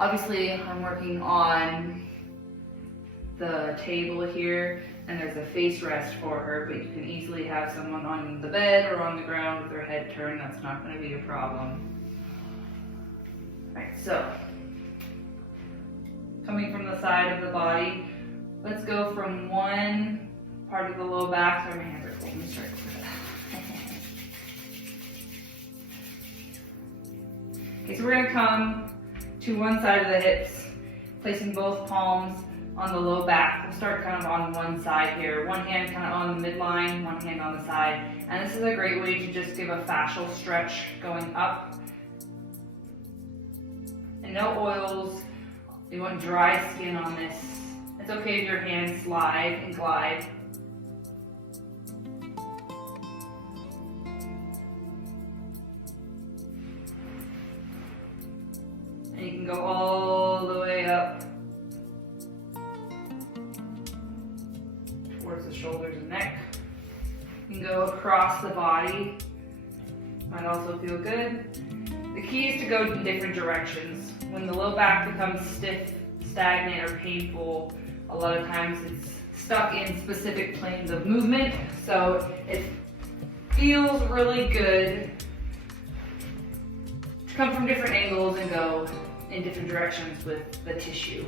Obviously, I'm working on the table here, and there's a face rest for her, but you can easily have someone on the bed or on the ground with their head turned. That's not going to be a problem. All right, so coming from the side of the body, let's go from one part of the low back. Sorry, my hands are cold. Let me start with that. Okay, so we're going to come to one side of the hips, placing both palms on the low back. We'll start kind of on one side here. One hand kind of on the midline, one hand on the side. And this is a great way to just give a fascial stretch going up. And no oils. You want dry skin on this. It's okay if your hands slide and glide. And you can go all the way up towards the shoulders and neck. You can go across the body. Might also feel good. The key is to go in different directions. When the low back becomes stiff, stagnant, or painful, a lot of times it's stuck in specific planes of movement. So it feels really good to come from different angles and go in different directions with the tissue.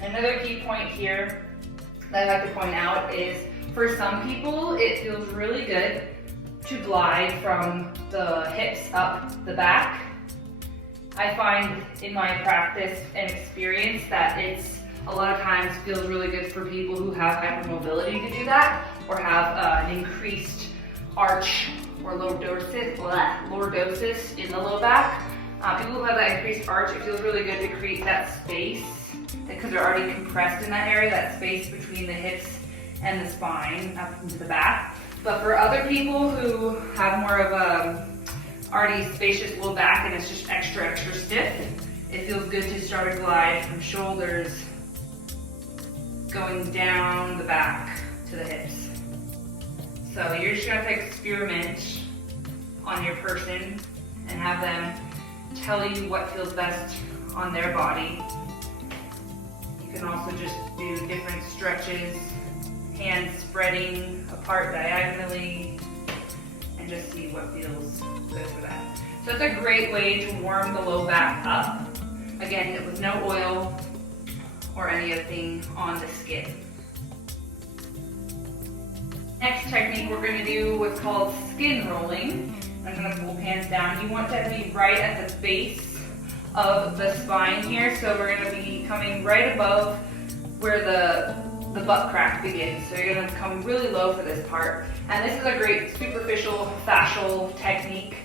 Another key point here that I like to point out is for some people it feels really good to glide from the hips up the back. I find in my practice and experience that it's a lot of times feels really good for people who have hypermobility to do that, or have an increased arch or lordosis in the low back. People who have that increased arch, it feels really good to create that space because they're already compressed in that area, that space between the hips and the spine up into the back. But for other people who have more of a already spacious low back and it's just extra stiff, it feels good to start a glide from shoulders going down the back to the hips. So you're just gonna experiment on your person and have them tell you what feels best on their body. You can also just do different stretches, hands spreading apart diagonally, and just see what feels good for that. So it's a great way to warm the low back up. Again, with no oil or anything on the skin. Next technique we're going to do what's called skin rolling. I'm going to pull hands down. You want to be right at the base of the spine here. So we're going to be coming right above where the butt crack begins. So you're going to come really low for this part. And this is a great superficial fascial technique.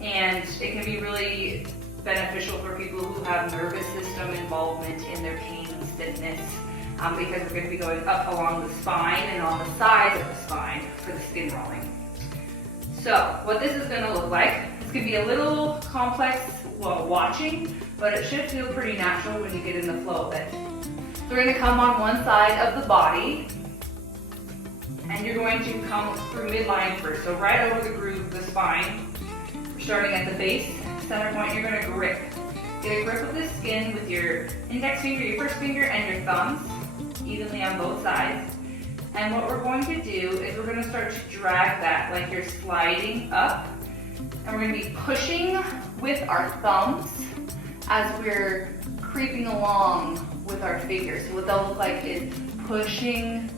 And it can be really beneficial for people who have nervous system involvement in their pain and stiffness, because we're going to be going up along the spine and on the sides of the spine for the skin rolling. So what this is going to look like, it's going to be a little complex while watching, but it should feel pretty natural when you get in the flow of it. So we're going to come on one side of the body, and you're going to come through midline first. So right over the groove of the spine. We're starting at the base, center point, you're going to grip. Get a grip of the skin with your index finger, your first finger, and your thumbs, evenly on both sides. And what we're going to do is we're going to start to drag that like you're sliding up. And we're going to be pushing with our thumbs as we're creeping along with our fingers. So what they'll look like is pushing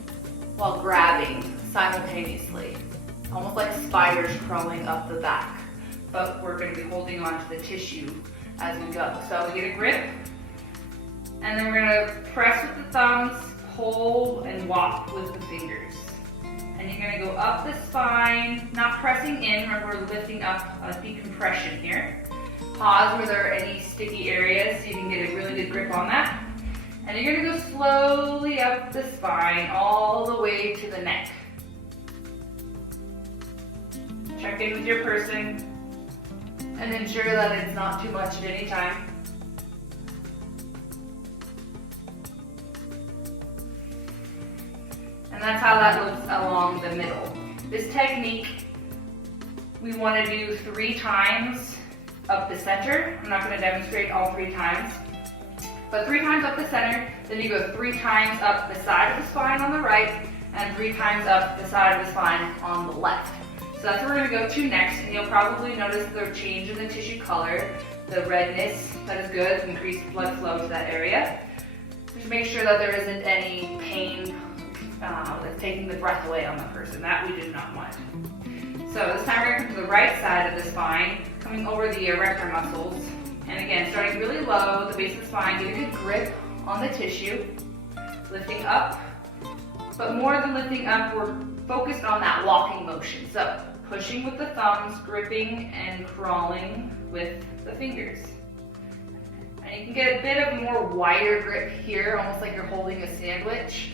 while grabbing simultaneously. Almost like spiders crawling up the back. But we're going to be holding on to the tissue as we go. So we get a grip, and then we're going to press with the thumbs, pull, and walk with the fingers. And you're going to go up the spine, not pressing in, remember we're lifting up decompression here. Pause where there are any sticky areas so you can get a really good grip on that. And you're going to go slowly up the spine all the way to the neck. Check in with your person and ensure that it's not too much at any time. And that's how that looks along the middle. This technique we want to do 3 times up the center. I'm not going to demonstrate all 3 times, but 3 times up the center, then you go 3 times up the side of the spine on the right, and 3 times up the side of the spine on the left. So that's what we're going to go to next, and you'll probably notice the change in the tissue color, the redness. That is good, increased blood flow to that area. Just make sure that there isn't any pain that's taking the breath away on the person. That we do not want. So this time we're going to come to the right side of the spine, coming over the erector muscles. And again, starting really low at the base of the spine, get a good grip on the tissue, lifting up. But more than lifting up, we're focused on that walking motion. So pushing with the thumbs, gripping and crawling with the fingers. And you can get a bit of more wider grip here, almost like you're holding a sandwich.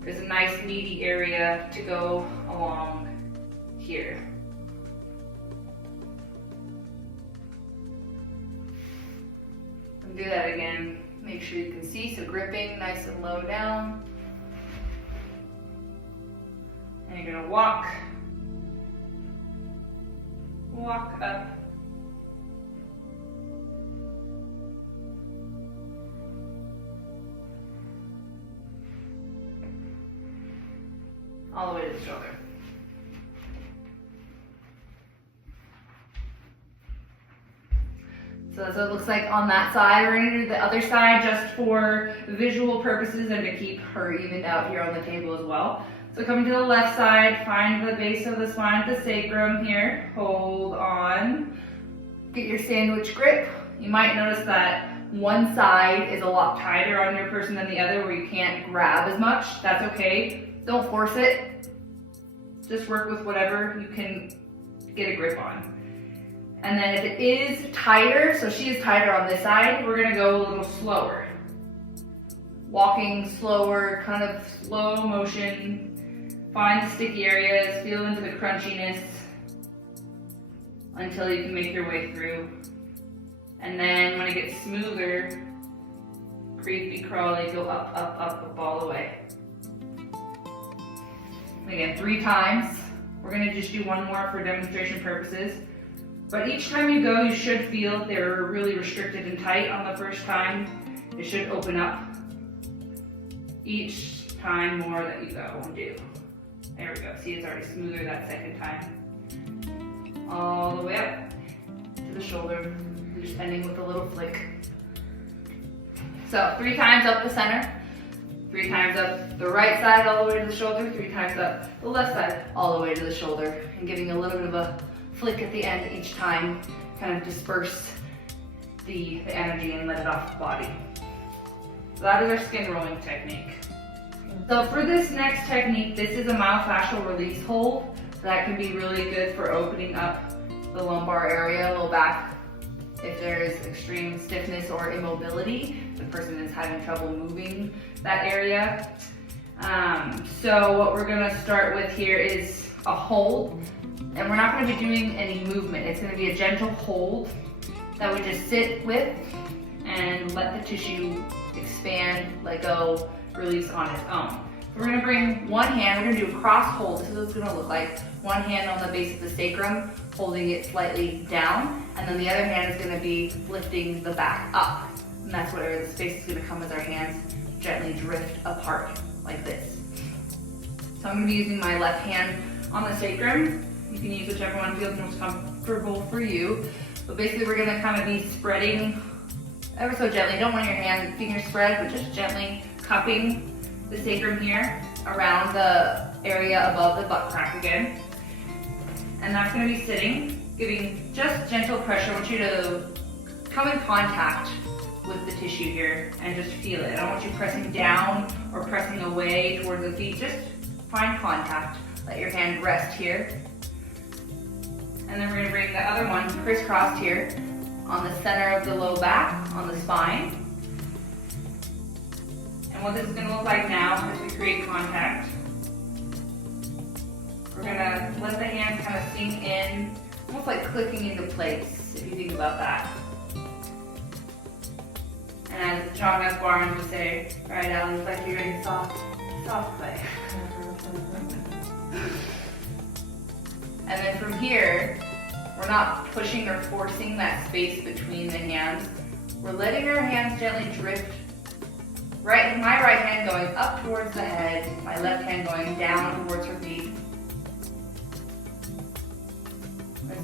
There's a nice meaty area to go along here. And do that again. Make sure you can see, so gripping nice and low down. And you're gonna walk up. All the way to the shoulder. So that's what it looks like on that side. We're gonna do the other side just for visual purposes and to keep her evened out here on the table as well. So coming to the left side, find the base of the spine at the sacrum here. Hold on. Get your sandwich grip. You might notice that one side is a lot tighter on your person than the other where you can't grab as much. That's okay. Don't force it. Just work with whatever you can get a grip on. And then if it is tighter, so she is tighter on this side, we're gonna go a little slower. Walking slower, kind of slow motion. Find the sticky areas, feel into the crunchiness until you can make your way through. And then when it gets smoother, creepy crawly, go up, up, up, up all the way. Again, 3 times. We're gonna just do 1 more for demonstration purposes. But each time you go, you should feel they're really restricted and tight on the first time. It should open up each time more that you go and do. There we go. See, it's already smoother that second time. All the way up to the shoulder. Just ending with a little flick. So 3 times up the center. 3 times up the right side all the way to the shoulder. 3 times up the left side all the way to the shoulder. And giving a little bit of a flick at the end each time. Kind of disperse the energy and let it off the body. So that is our skin rolling technique. So for this next technique, this is a myofascial release hold. That can be really good for opening up the lumbar area, low back. If there is extreme stiffness or immobility, the person is having trouble moving that area. So what we're gonna start with here is a hold, and we're not gonna be doing any movement. It's gonna be a gentle hold that we just sit with and let the tissue expand, let go, release on its own. So we're gonna bring one hand, we're gonna do a cross hold. This is what it's gonna look like. One hand on the base of the sacrum, holding it slightly down, and then the other hand is gonna be lifting the back up. And that's where the space is gonna come as our hands gently drift apart, like this. So I'm gonna be using my left hand on the sacrum. You can use whichever one feels most comfortable for you. But basically we're gonna kind of be spreading ever so gently. Don't want your fingers spread, but just gently cupping the sacrum here around the area above the butt crack again. And that's gonna be sitting, giving just gentle pressure. I want you to come in contact with the tissue here and just feel it. I don't want you pressing down or pressing away towards the feet. Just find contact. Let your hand rest here. And then we're gonna bring the other one crisscrossed here on the center of the low back, on the spine. And what this is gonna look like now as we create contact, we're gonna let the hands kind of sink in, almost like clicking into place, if you think about that. And as John F. Barnes would say, right, Allie, it's like you're in soft play. And then from here, we're not pushing or forcing that space between the hands. We're letting our hands gently drift. My right hand going up towards the head, my left hand going down towards her feet.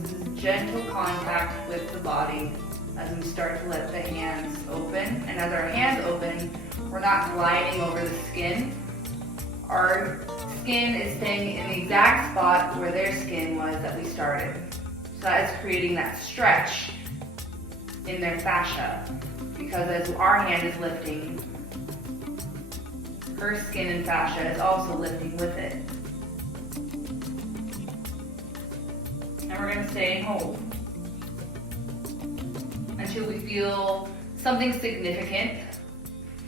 This is gentle contact with the body as we start to let the hands open. And as our hands open, we're not gliding over the skin. Our skin is staying in the exact spot where their skin was that we started. So that is creating that stretch in their fascia. Because as our hand is lifting, her skin and fascia is also lifting with it. And we're going to stay and hold until we feel something significant.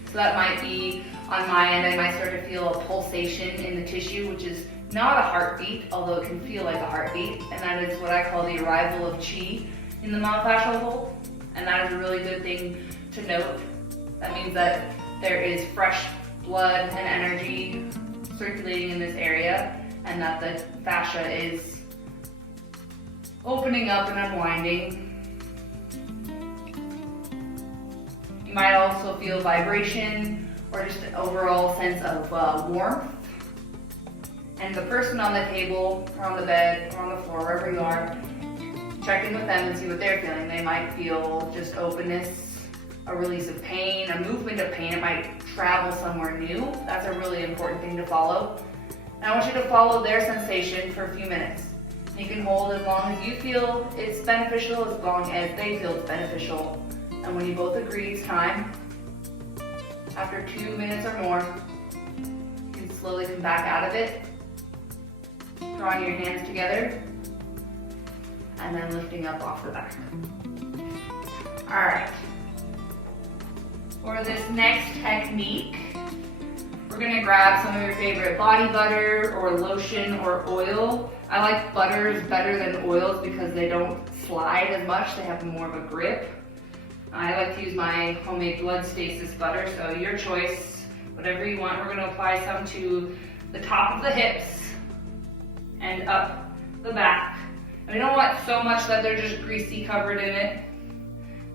So that might be, on my end, I might start to feel a pulsation in the tissue, which is not a heartbeat, although it can feel like a heartbeat. And that is what I call the arrival of chi in the myofascial hold. And that is a really good thing to note. That means that there is fresh blood and energy circulating in this area, and that the fascia is opening up and unwinding. You might also feel vibration or just an overall sense of warmth. And the person on the table or on the bed or on the floor, wherever you are, check in with them and see what they're feeling. They might feel just openness, a release of pain, a movement of pain. It might travel somewhere new. That's a really important thing to follow. And I want you to follow their sensation for a few minutes. You can hold as long as you feel it's beneficial, as long as they feel it's beneficial. And when you both agree it's time, after 2 minutes or more, you can slowly come back out of it, drawing your hands together, and then lifting up off the back. All right. For this next technique, we're gonna grab some of your favorite body butter or lotion or oil. I like butters better than oils because they don't slide as much, they have more of a grip. I like to use my homemade blood stasis butter, so your choice, whatever you want. We're gonna apply some to the top of the hips and up the back. And we don't want so much that they're just greasy covered in it,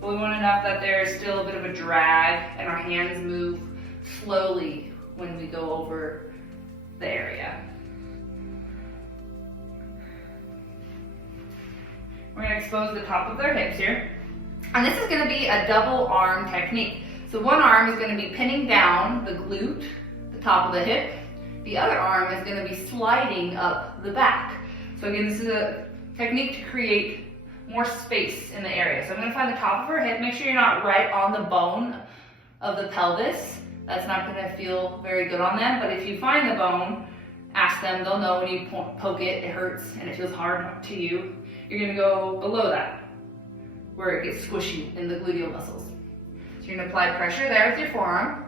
but we want enough that there's still a bit of a drag and our hands move slowly when we go over the area. We're gonna expose the top of their hips here. And this is gonna be a double arm technique. So one arm is gonna be pinning down the glute, the top of the hip. The other arm is gonna be sliding up the back. So again, this is a technique to create more space in the area. So I'm gonna find the top of her hip. Make sure you're not right on the bone of the pelvis. That's not gonna feel very good on them. But if you find the bone, ask them. They'll know when you poke it, it hurts and it feels hard to you. You're gonna go below that, where it gets squishy in the gluteal muscles. So you're gonna apply pressure there with your forearm.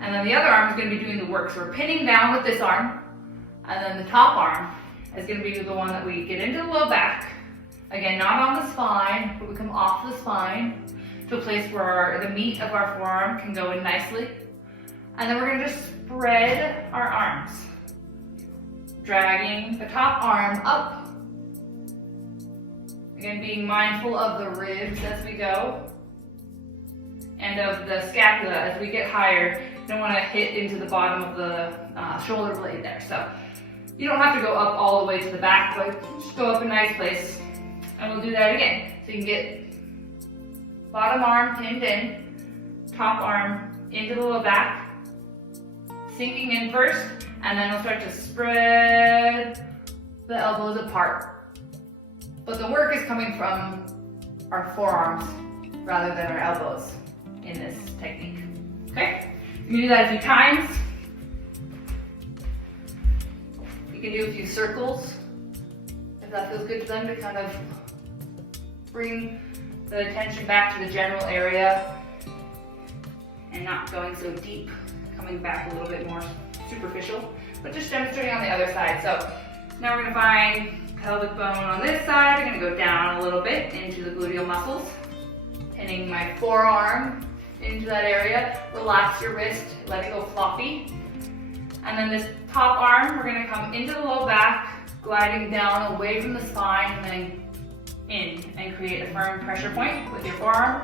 And then the other arm is gonna be doing the work. So we're pinning down with this arm. And then the top arm is gonna be the one that we get into the low back. Again, not on the spine, but we come off the spine to a place where the meat of our forearm can go in nicely. And then we're gonna just spread our arms, dragging the top arm up. Again, being mindful of the ribs as we go, and of the scapula as we get higher. You don't want to hit into the bottom of the shoulder blade there. So you don't have to go up all the way to the back, but just go up a nice place. And we'll do that again. So you can get bottom arm pinned in, top arm into the low back, sinking in first, and then we'll start to spread the elbows apart. But the work is coming from our forearms rather than our elbows in this technique. Okay? You can do that a few times. You can do a few circles if that feels good to them, to kind of bring the attention back to the general area and not going so deep, coming back a little bit more superficial, but just demonstrating on the other side. So now we're gonna find pelvic bone on this side. I'm gonna go down a little bit into the gluteal muscles, pinning my forearm into that area. Relax your wrist, let it go floppy. And then this top arm, we're gonna come into the low back, gliding down away from the spine and then in, and create a firm pressure point with your forearm.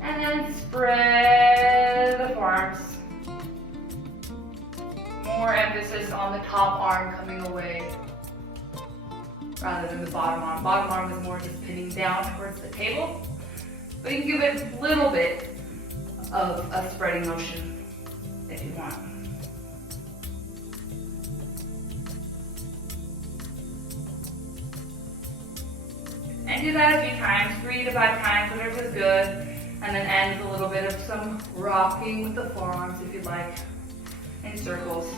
And then spread the forearms. More emphasis on the top arm coming away rather than the bottom arm. Bottom arm is more just pinning down towards the table. But you can give it a little bit of a spreading motion if you want. And do that a few times, 3 to 5 times, whatever is good. And then end with a little bit of some rocking with the forearms if you'd like, in circles.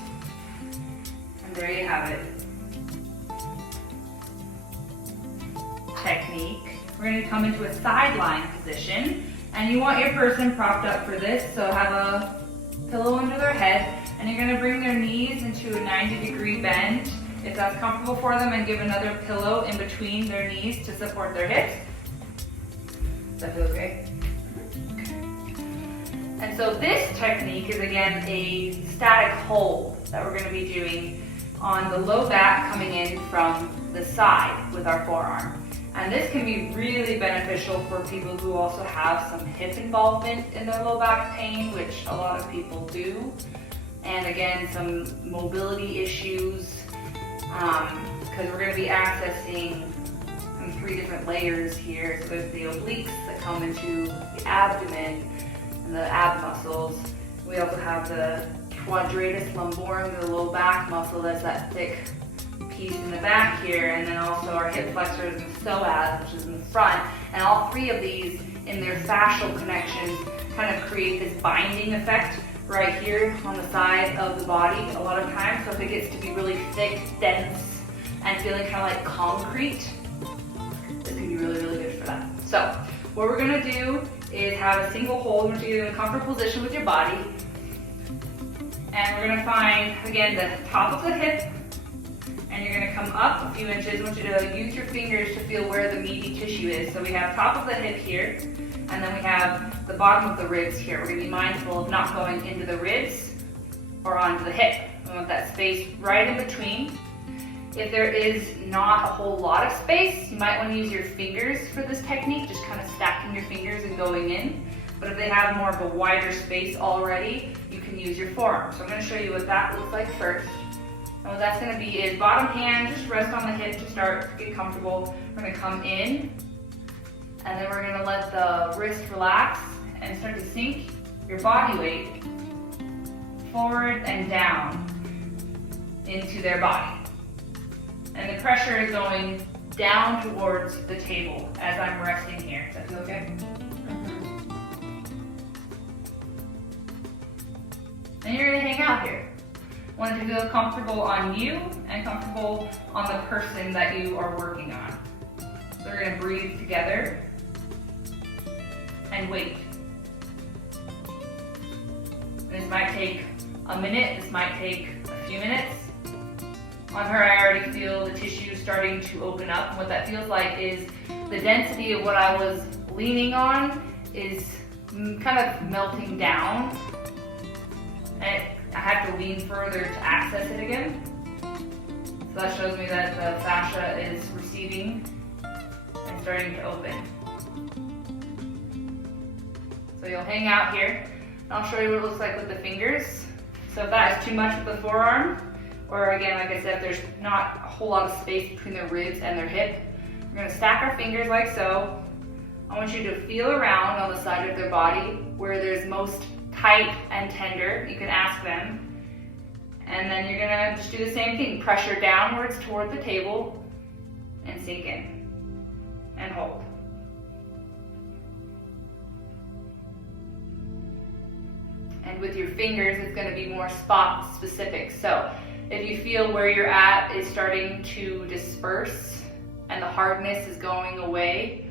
And there you have it. Technique. We're going to come into a sideline position, and you want your person propped up for this, so have a pillow under their head, and you're going to bring their knees into a 90-degree bend if that's comfortable for them, and give another pillow in between their knees to support their hips. Does that feel okay? And so this technique is again a static hold that we're going to be doing on the low back coming in from the side with our forearm. And this can be really beneficial for people who also have some hip involvement in their low back pain, which a lot of people do. And again, some mobility issues, because we're going to be accessing 3 different layers here. So there's the obliques that come into the abdomen and the ab muscles. We also have the quadratus lumborum, the low back muscle, that's that thick piece in the back here, and then also our hip flexors and psoas, which is in the front. And all 3 of these in their fascial connections kind of create this binding effect right here on the side of the body a lot of times. So if it gets to be really thick, dense, and feeling kind of like concrete, this can be really, really good for that. So what we're going to do is have a single hold. We're going to get in a comfortable position with your body. And we're going to find, again, the top of the hip, and you're going to come up a few inches. I want you to use your fingers to feel where the meaty tissue is. So we have top of the hip here, and then we have the bottom of the ribs here. We're going to be mindful of not going into the ribs or onto the hip. We want that space right in between. If there is not a whole lot of space, you might want to use your fingers for this technique, just kind of stacking your fingers and going in. But if they have more of a wider space already, you can use your forearm. So I'm going to show you what that looks like first. And what that's going to be is bottom hand, just rest on the hip to start to get comfortable. We're going to come in, and then we're going to let the wrist relax and start to sink your body weight forward and down into their body. And the pressure is going down towards the table as I'm resting here. Does that feel okay? And you're going to hang out here. I want it to feel comfortable on you and comfortable on the person that you are working on. So we're going to breathe together and wait. This might take a minute, this might take a few minutes. On her, I already feel the tissue starting to open up. And what that feels like is the density of what I was leaning on is kind of melting down. And I have to lean further to access it again. So that shows me that the fascia is receiving and starting to open. So you'll hang out here, and I'll show you what it looks like with the fingers. So if that is too much with the forearm, or again, like I said, if there's not a whole lot of space between their ribs and their hip, we're going to stack our fingers like so. I want you to feel around on the side of their body where there's most tight and tender. You can ask them. And then you're going to just do the same thing. Pressure downwards toward the table and sink in and hold. And with your fingers, it's going to be more spot specific. So if you feel where you're at is starting to disperse and the hardness is going away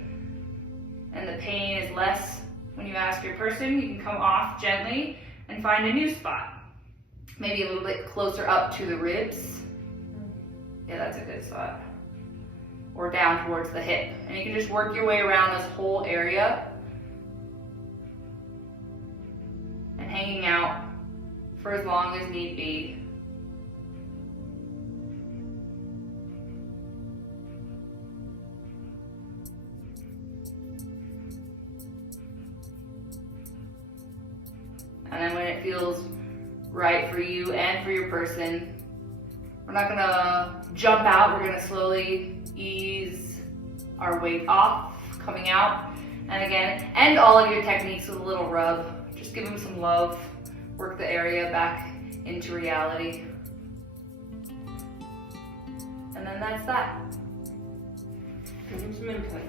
and the pain is less, when you ask your person, you can come off gently and find a new spot. Maybe a little bit closer up to the ribs. Yeah, that's a good spot. Or down towards the hip. And you can just work your way around this whole area and hanging out for as long as need be. feels right for you and for your person. We're not gonna jump out, we're gonna slowly ease our weight off, coming out. And again, end all of your techniques with a little rub. Just give them some love, work the area back into reality. And then that's that. Give them some input.